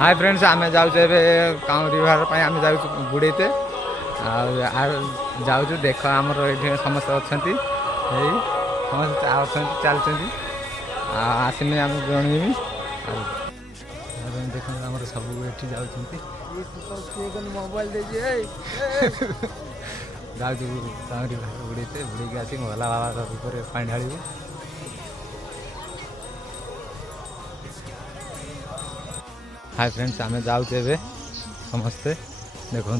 Hi friends आम जाऊँ Kauri बाहर आम जाऊँ बुड़ेते जाऊँ देख आमर ये समस्त अच्छा समस्त चलती आसने आम जनइबी देख सब ये जाऊँ मोबाइल जाऊँ काउरी बाहर बुड़ेते बुड़े आस भला बाबा पानी ढालू हाय फ्रेंड्स आम जाऊँ समस्ते देखु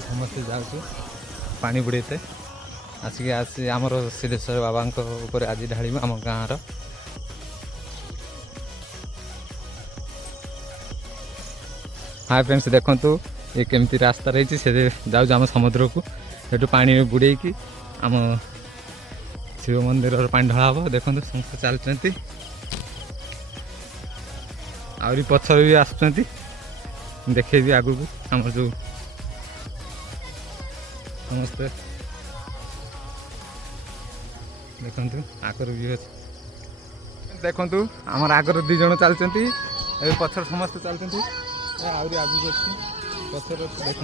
समस्ते जाऊँ पानी बुड़ेते आसिक आमर सिद्धेश्वर बाबा आज ढालू आम गाँव हाय फ्रेंड्स देखु ये केमती रास्ता रही से जाऊँ आम समुद्र को ये पानी बुड़े की आम शिव मंदिर पानी ढला हम देखो समस्त चलती आहरी पछर भी आसुँच देखेबी आगू को आम जो समस्ते देखु आगर भी अच्छे देखु आमर आगर दी जन चलती पछर समस्त चलती आहरी आगू अच्छी पछर देख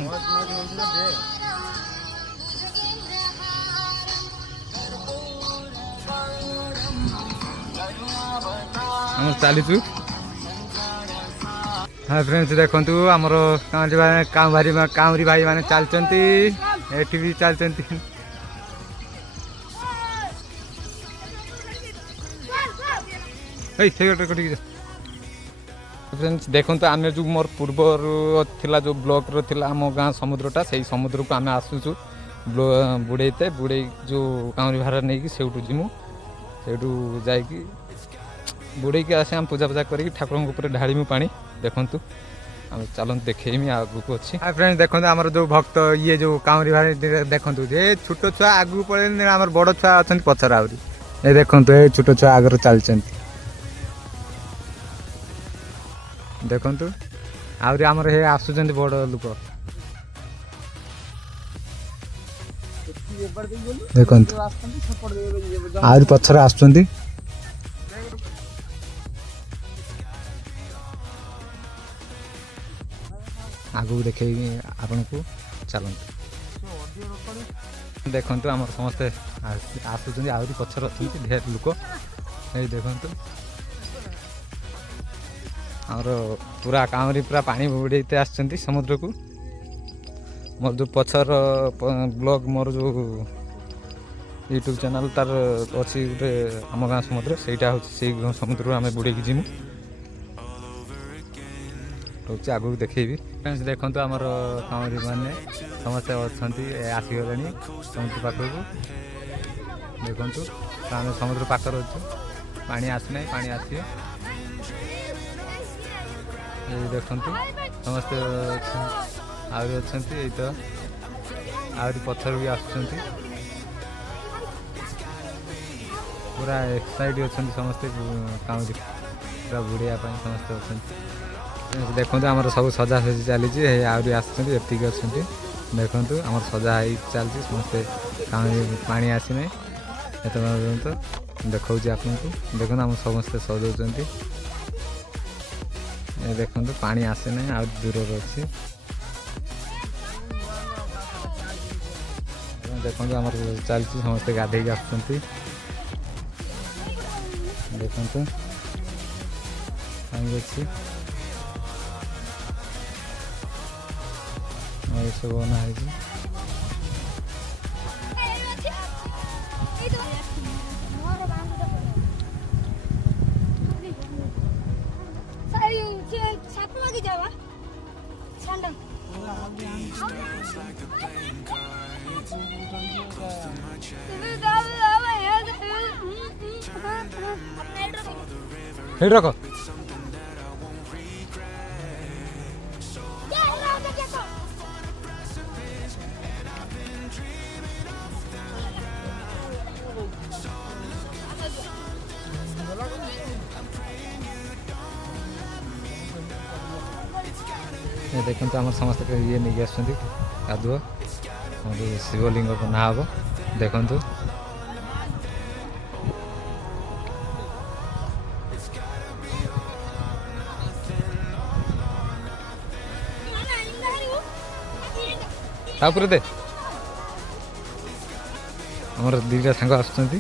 आम चलीचु हाँ फ्रेंड्स देखु आमर काउरी भाई मैंने चलती एटी भी चलती फ्रेंड्स देखु आम जो मोर पूर्वर थिला जो ब्लॉक रो थिला आम गाँ समुद्रटा से समुद्र को आम आसुचु बुड़ेते बुड़े जो काउरी भार नहीं कि सेठू जीमु सेठू जाकि बुड़े की आसे आम पूजा पूजा करी ठाकुर ऊपर ढाड़ीमु पानी देखु चलते देखेमी आगू को अच्छी हाय फ्रेंड्स देखो आमर जो भक्त ये जो काउरी भाई देखु जे छोट छुआ आगू पड़े आम बड़ छुआ अच्छा पचर आहरी ये देखु ये छोट छुआ आगर चलती देखु आहरी आमर हे आसुच बड़ लोक देखु आहरी पचर आसुंच आगू देखे आपन को चलते देखु आम समस्ते आसुँच आहरी पचर अच्छा ढेर लोक ये देखु आमर पूरा कामरी पूरा पानी बुड़ेते आसुँच समुद्र को मोर जो पचर ब्लॉग मोर जो यूट्यूब चैनल तार अच्छी गोटे आम गाँ समुद्र सहीटा हूँ से समुद्र आम बुड़े जीमु रोचे आगू देखेबी फ्रेंड्स देखु आमर कामरी मैंने समस्ते अच्छा आसीगले समुद्र पाखक देखु आम समुद्र पाखर अच्छे पानी आसना पानी आसे देखु समस्ते आहरी अच्छा ये तो आहरी पथर भी आसुँच पूरा एक्साइट अच्छा समस्ते कामरी पूरा बुड़ाई समस्ते अच्छा देखु आम सब सजा सजी चली आहरी आसुँच ये अच्छा देखु आम सजा चलती समस्ते पानी आसी ना ये देखा आपको देखो आम समस्ते सजाऊँ देखु पानी आसे ना आ दूर अच्छी देखो आम चलती समस्ते गाधे आसुँच देखु अच्छी सब बना है रख देखते आम समस्त ये नहीं आसुँच कादुआ शिवलिंग बना हम ଦେଖନ୍ତୁ ତାପରେ ଦେ ଆମର ଦୁଇଟା ସାଙ୍ଗ ଆସୁଛନ୍ତି।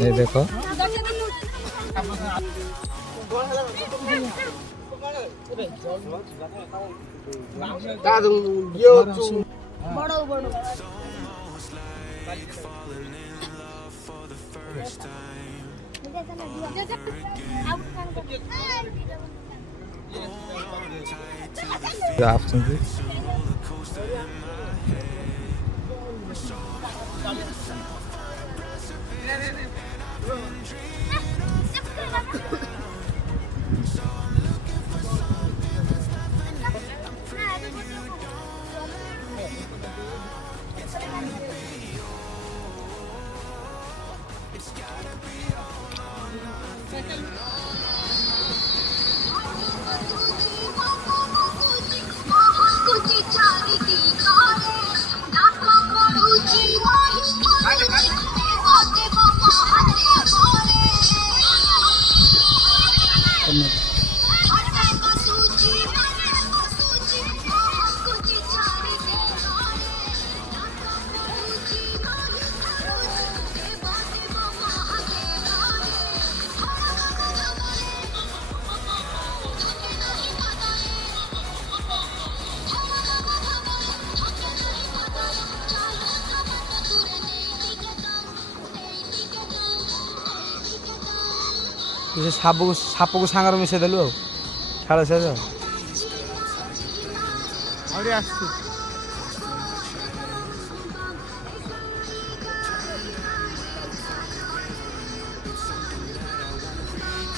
ये देखो आप सुनिए ସାପକୁ ସାଙ୍ଗରେ ମିଶେଇ ଦେଲୁ ଆଉ ଛାଡ଼ ସେ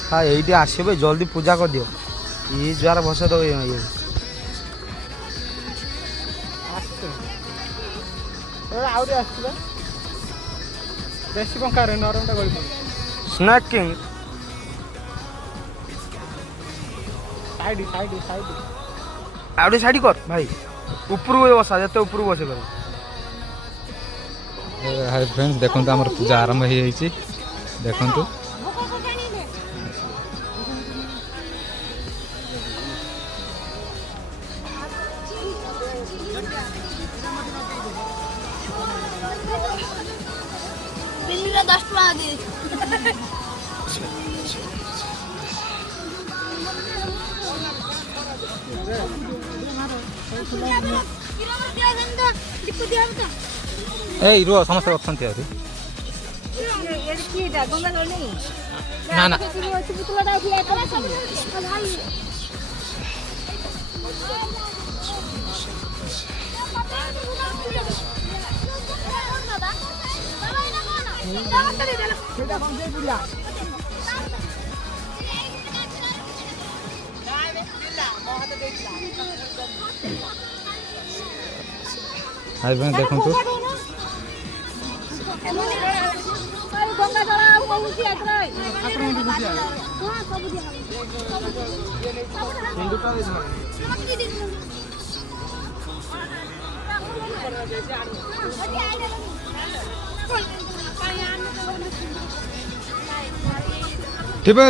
ହଁ ଏଇଠି ଆସିବେ ଜଲ୍ଦି ପୂଜା କରିଦିଅ ଇଏ ଯୁଆର ବସେଇ ଦେବ ଇଏ ଆହୁରି ଆସିଥିଲା ବେଶୀ ପଙ୍କାରେ ନରମଟା ଗଳି ପଡ଼ିବ ସ୍ନାକିଂ ଆଉ ଟିକେ ସାଇଡ୍ କର ଭାଇ ଉପରକୁ ବସା ଯେତେ ଉପରକୁ ବସେଇ ପାରିବ। हाय फ्रेंड्स देखंतु हमर पूजा आरंभ हो जाइए देखंतु ए रुह समस्त अच्छा ना ना हाय फ्रेंड्स देखंतु ठीक है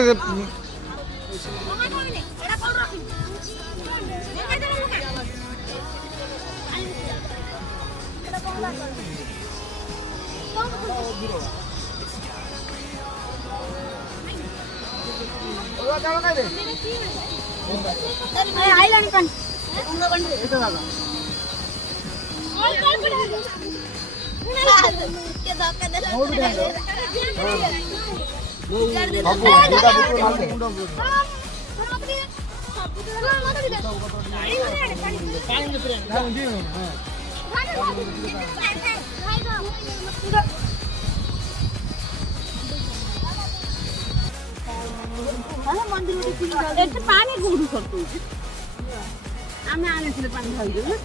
ଏଠି ପାଣି କୋଉଠୁ ସରୁଛି ଆମେ ଆଣିଥିଲେ ପାଣି ଖାଇଦେଲେ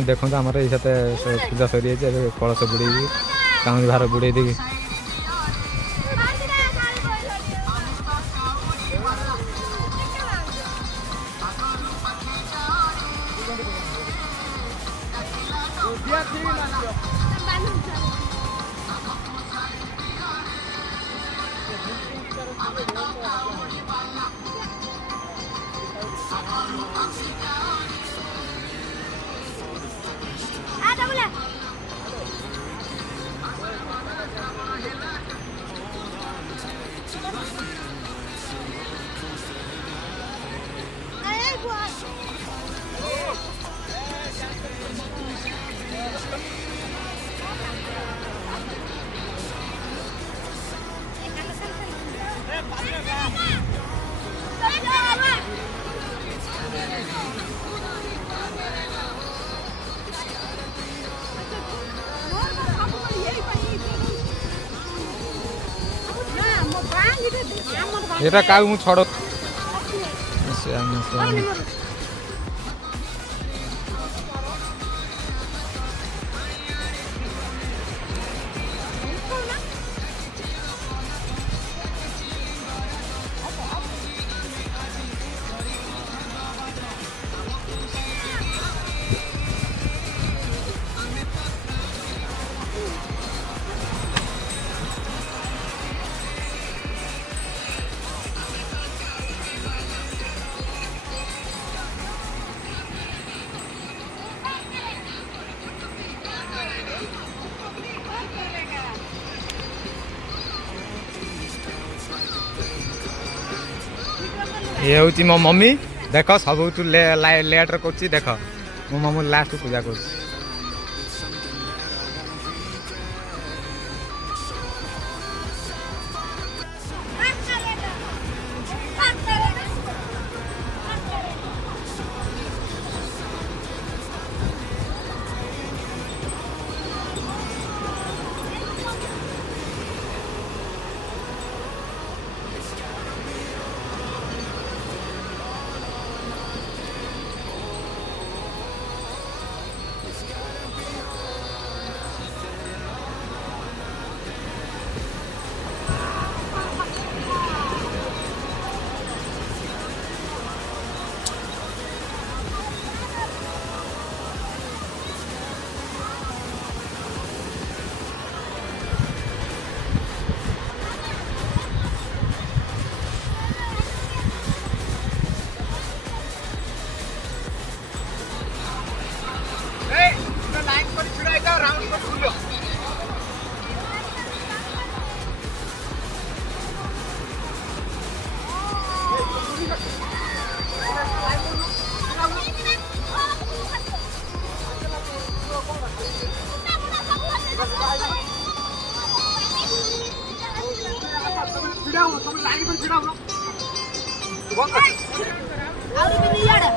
देखो आम ये पूजा सरी जाए कलश बुड़े काउरी भार बुड़े दी এটা কাউ মু ছড় ये हूँ मो मम्मी देख सब लेट कर देख मो मम्मी लास्ट पूजा कर ଆହୁରି ବି ନିଆଡେ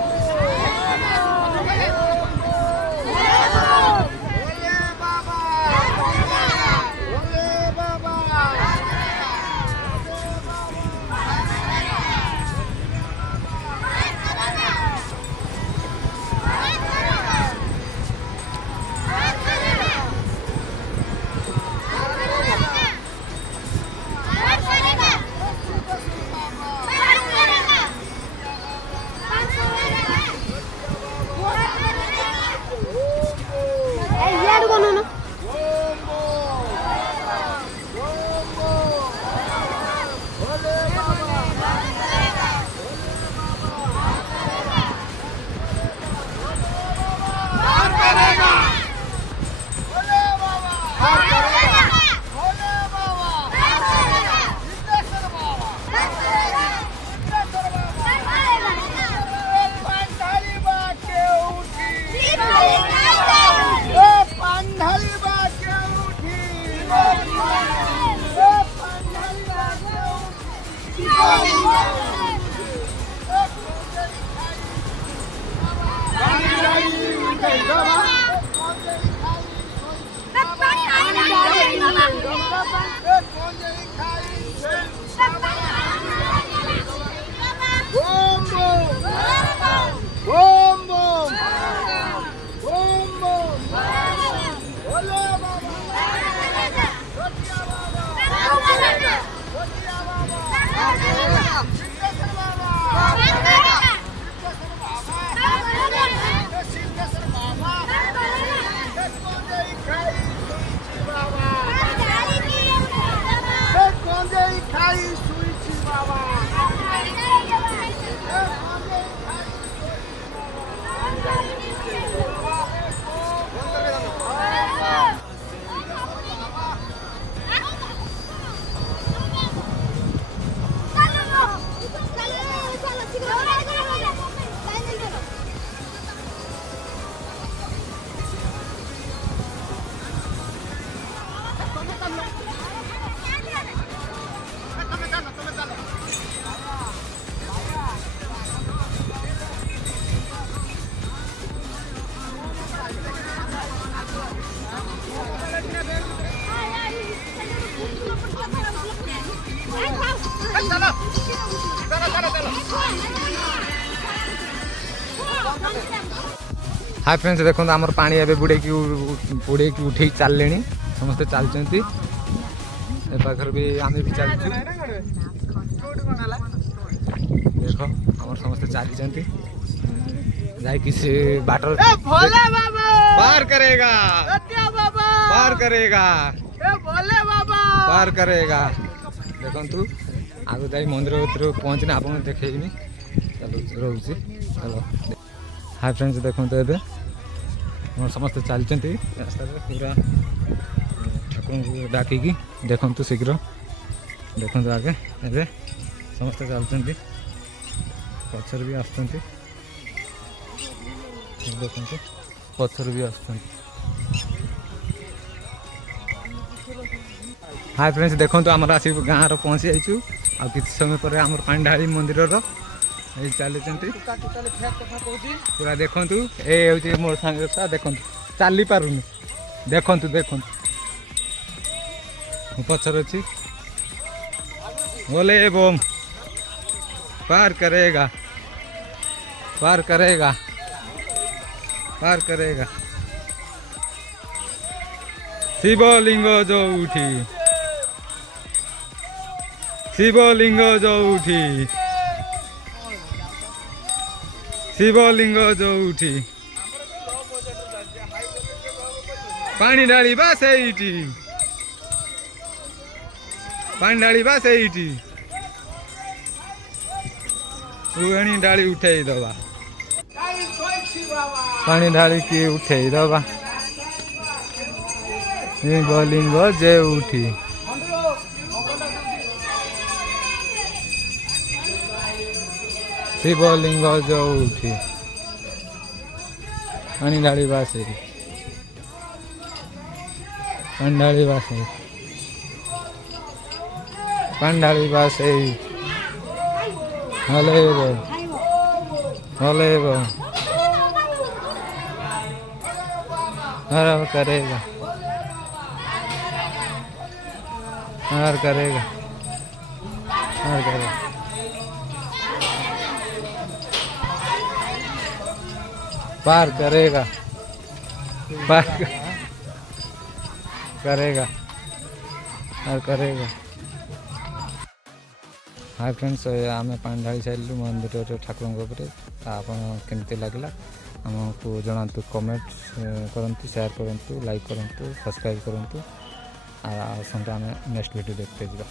हाय फ्रेंड्स देखो आमर पानी एवं बुड़े उठे चलले समस्ते चलते पाखर भी आम भी चल देख आम समस्ते चली से बाटर पार करेगा पार करेगा पार करेगा देखु आगे जाए मंदिर भर पहुँचने आप देखेबी चलो रोचे चलो हाय फ्रेंड्स देखो ए समस्ते चलते रास्ता पूरा ठाकुर डाकिकी देखु शीघ्र देखो आगे ए समस्ते चलते पचर भी आसुँच देखो पचर भी आसुँच हाय फ्रेंड्स देखो आमर आस गाँव पहुँची जाइए आ कि समय पर आम पानी ढाली मंदिर चली पूरा देखु ये मोर सांग देखु चली पारुनि देखु देखु पचर अच्छी बोले बोम पार करेगा पार करेगा पार करेगा शिवलिंग जो उठी शिवलिंग जो उठी शिवलिंग जो उठी पानी ढाली बस एइटी पानी ढाली बस एइटी उणी ढाली उठे दबा पानी ढाली की उठे दबा शिवलिंग जे उठी शिवलिंग जो उठी पानी ढाली बासे पानी ढाली बासे पानी ढाली बासे हलेबो हलेबो हर करेगा हर करेगा हर करेगा पार करेगा पार करेगा हर करेगा हाय फ्रेंड्स आम पानी ढाई सारू मंदिर ठाकुर आपन केमती लगला आमको जनातु कमेंट करंतु शेयर करंतु लाइक करंतु सब्सक्राइब करंतु आर आसंता आम नेक्स्ट वीडियो देखते जा।